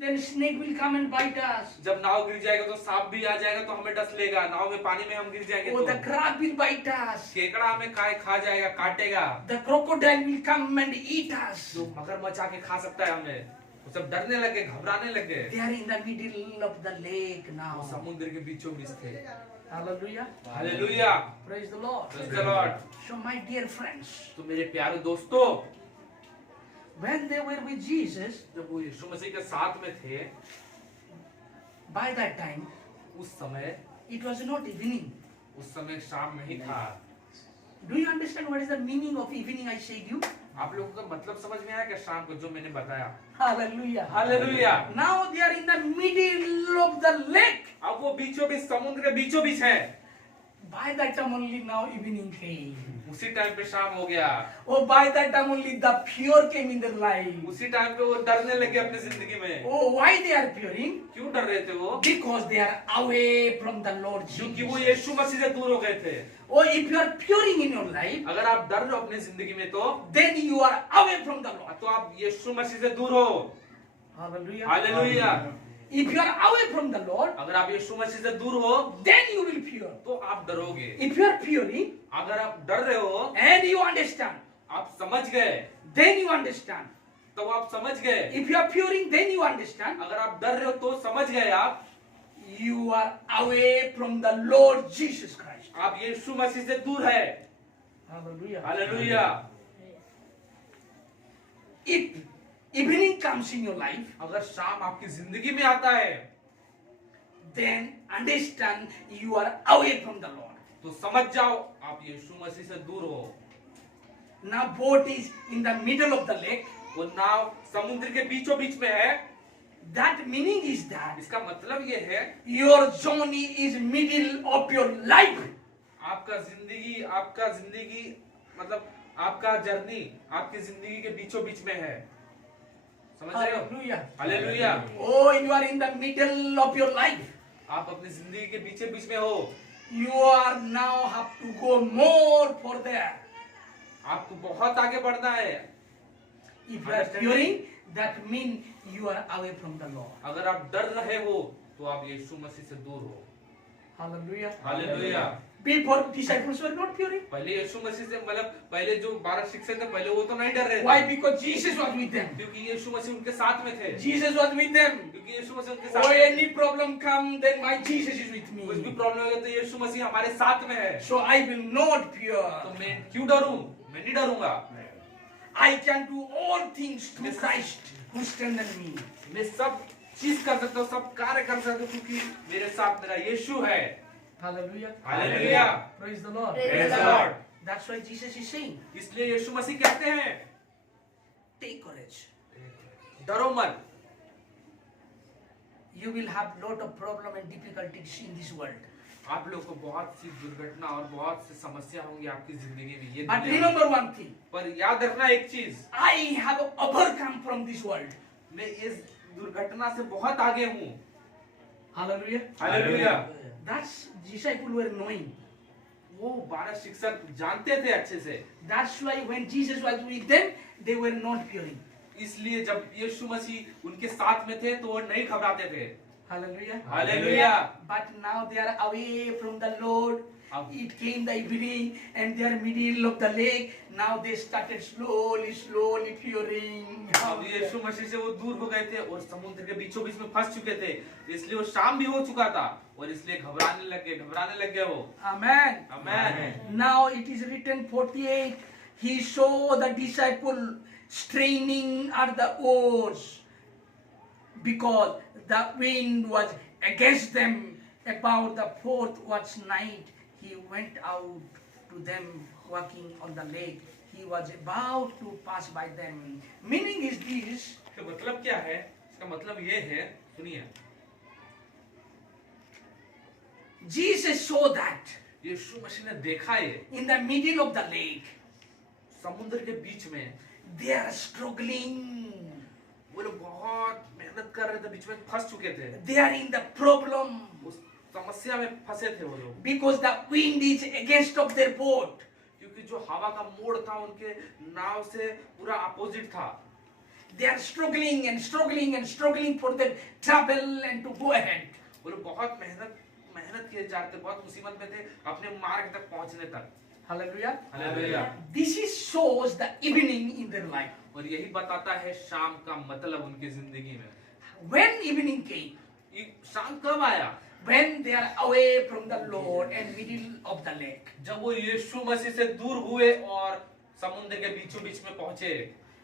then snake will come and bite us. जब नाव गिर जाएगा तो सांप भी आ जाएगा तो हमें डस लेगा। नाव में पानी में हम गिर जाएंगे Oh, तो the crab will bite us. केकड़ा हमें खा जाएगा, काटेगा। The crocodile will come and eat us. जो मगरमच्छ आके खा सकता है हमें। वो सब डरने लगे, घबराने लगे। They are in the middle of the lake now. वो समुद्र के बीचों बीच थे। Hallelujah. Hallelujah, Praise the Lord. Praise the Lord. So my dear friends, तो मेरे प्यारे दोस्तों, when they were with Jesus, जब वो यीशु मसीह के साथ में थे, by that time, उस समय it was not evening. उस समय शाम नहीं था। Do you understand what is the meaning of evening I said you? आप लोगों का मतलब समझ में आया क्या शाम को जो मैंने बताया? Hallelujah. Hallelujah. Now they are in the middle of the lake. अब वो बीचों बीच, समुद्र के बीचों बीच है। By that time only now evening came. उसी टाइम पे शाम हो गया। Oh, by that time only the fear came in their life. उसी टाइम पे वो डरने लगे अपनी जिंदगी में। Oh, why they are fearing? क्यों डर रहे थे वो? Because they are away from the Lord क्योंकि वो Jesus. यीशु मसीह से दूर हो गए थे। Oh, if you are fearing in your life, अगर आप डर रहे हो अपनी जिंदगी में तो then you are away from the Lord. आप यीशु मसीह से दूर हो। Hallelujah. Hallelujah. If you are away from the Lord, अगर आप यीशु मसीह से दूर हो then you will fear. तो आप डरोगे। If you are fearing अगर आप डर रहे हो, and you understand, आप समझ गए, then you understand. तो आप समझ गए। If you are fearing, then you understand. अगर आप डर रहे हो तो समझ गए आप You are away from the Lord Jesus Christ. आप यीशु मसीह से दूर है। Hallelujah. Hallelujah. If evening comes in your life, अगर शाम आपकी जिंदगी में आता है then understand you are away from the Lord. तो समझ जाओ आप यीशु मसीह से दूर हो। Now boat is in the middle of the lake. वो नाव समुद्र के बीचों बीच में है। That meaning is that इसका मतलब ये है your journey is middle of your life. आपका जिंदगी मतलब आपका जर्नी आपकी जिंदगी के बीचों बीच में है। समझ रहे हो? Hallelujah. Hallelujah. Oh, you are in the middle of your life. आप अपनी जिंदगी के बीचों बीच में हो। You are now have to go more further. आपको बहुत आगे बढ़ना है। If you are fearing, that means you are away from the Lord. अगर आप डर रहे हो तो आप यीशु मसीह से दूर हो। Hallelujah. Hallelujah. Before disciples were not fearing. पहले यीशु मसीह से मतलब पहले जो 12 शिक्षक थे पहले वो तो नहीं डर रहे थे। Why? Because Jesus was with them. क्योंकि यीशु मसीह उनके साथ में थे। Jesus was with them. क्योंकि यीशु मसीह उनके Oh, साथ में any problem come, then my Jesus is with कुछ भी me. प्रॉब्लम होगा तो यीशु मसीह हमारे साथ में है। So I will not तो fear. मैं क्यों डरूं? मैं नहीं डरूंगा। I can do all things through Christ who strengthens me. मैं सब चीज कर सकता हूँ, सब कार्य कर सकता हूँ क्योंकि मेरे साथ मेरा यीशु है। Hallelujah. Hallelujah. Praise the Lord. Praise the Lord। That's why Jesus is saying, इसलिए यीशु मसीह कहते हैं take courage. डरो मत। You will have lot of problem and difficulties in this world. आप लोग को बहुत सी दुर्घटना और बहुत सी समस्या होंगी आपकी जिंदगी में ये But दुनिया में। remember one thing. पर याद रखना एक चीज, I have overcome from this world. मैं इस दुर्घटना से बहुत आगे हूँ। Hallelujah. Hallelujah. That's disciples were knowing. वो 12 शिक्षक जानते थे अच्छे से। That's why when Jesus was with them, they were not fearing. इसलिए जब यीशु मसीह उनके साथ में थे तो वो नहीं घबराते थे। Hallelujah. Hallelujah. But now they are away from the Lord. अब It came the evening and they are middle of the lake. Now they started slowly fearing. अब यीशु मसीह से वो दूर हो गए थे और समुद्र के बीचों बीच में फंस चुके थे, इसलिए वो शाम भी हो चुका था और इसलिए घबराने लग गए वो। Amen. Amen. Now it is written 48. He saw the disciple straining at the oars because the wind was against them. About the fourth watch night, he went out to them walking on the lake. He was about to pass by them. Meaning is this. इसका मतलब क्या है? इसका मतलब ये है, सुनिए। Jesus saw that यीशु मसीह ने देखा ये in the middle of the lake. समुद्र के बीच में They are struggling. वो लोग बहुत मेहनत कर रहे थे, बीच में फंस चुके थे, They are in the problem उस समस्या में फंसे थे वो लोग। because the wind is against of their boat. क्योंकि जो हवा का मोड़ था उनके नाव से पूरा अपोजिट था। they are struggling and struggling and struggling for their travel and to go ahead. वो लोग बहुत मेहनत किए जा रहे थे, बहुत मुसीबत में थे अपने मार्ग तक पहुंचने तक। Hallelujah. Hallelujah. This is shows the evening in their life. और यही बताता है शाम का मतलब उनकी जिंदगी में। When evening came, ये शाम कब आया? when they are away from the Lord and middle of the lake. जब वो यीशु मसीह से दूर हुए और समुद्र के बीचों बीच में पहुंचे।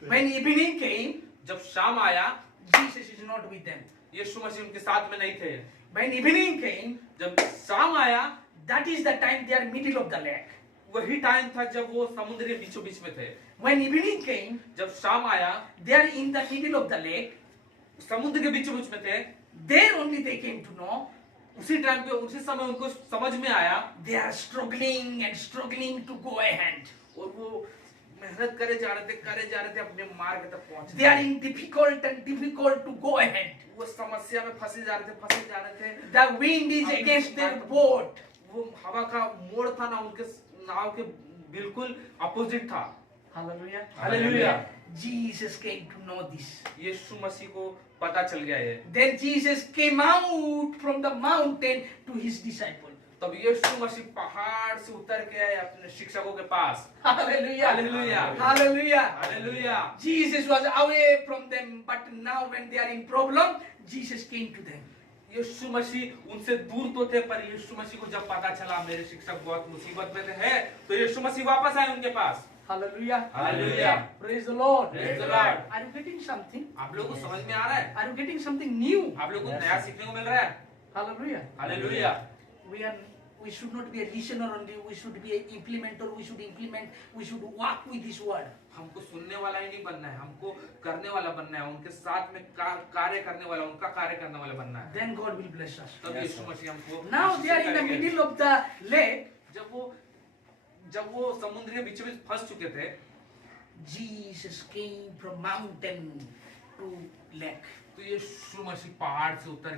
When evening came, जब शाम आया, Jesus is not with them. यीशु मसीह उनके साथ में नहीं थे। When evening came, जब शाम आया, that is the time they are middle of the lake. वही टाइम था जब वो समुद्र के बीचों बीच में थे। When evening came, जब शाम आया, they are in the middle of the lake. समुद्र के बीचों बीच में थे। There only they came to know उसी टाइम पे उसी समय उनको समझ में आया they are struggling and struggling to go ahead. और वो मेहनत करे जा रहे थे अपने मार्ग तक पहुंचने। They are in difficult and difficult to go ahead. वो समस्या में फंसे जा रहे थे। The wind is against their boat. वो हवा का मोड़ था ना, उनके नाव के बिल्कुल अपोजिट था। Hallelujah. Hallelujah. Jesus came to know this. यीशु मसीह को पता चल गया ये। Then Jesus came out from the mountain to his disciples. तब यीशु मसीह पहाड़ से उतर के आए अपने शिक्षकों के पास। Hallelujah. Hallelujah. Hallelujah. Hallelujah. Jesus was away from them, but now when they are in problem, Jesus came to them. यीशु मसीह उनसे दूर तो थे, पर यीशु मसीह को जब पता चला मेरे शिक्षक बहुत मुसीबत में हैं, तो यीशु मसीह वापस आए उनके पास। Hallelujah. Hallelujah. Praise the Lord. Praise the Lord. Are you getting something? आप लोगों को समझ में आ रहा है? Are you getting something new? आप लोगों को नया सीखने को मिल रहा है? Hallelujah. Hallelujah. We should not be a listener only. We should be an implementer. We should implement. We should walk with His word. हमको सुनने वाला ही नहीं बनना है, हमको करने वाला बनना है, उनके साथ में कार्य करने वाला, उनका कार्य करने वाला बनना है। Then God will bless us. तब यीशु मसीह हमको Now they are in the middle of the lake. जब वो समुद्र के बीच में फंस चुके थे, Jesus came from mountain to lake. तो यीशु मसीह पहाड़ से उतर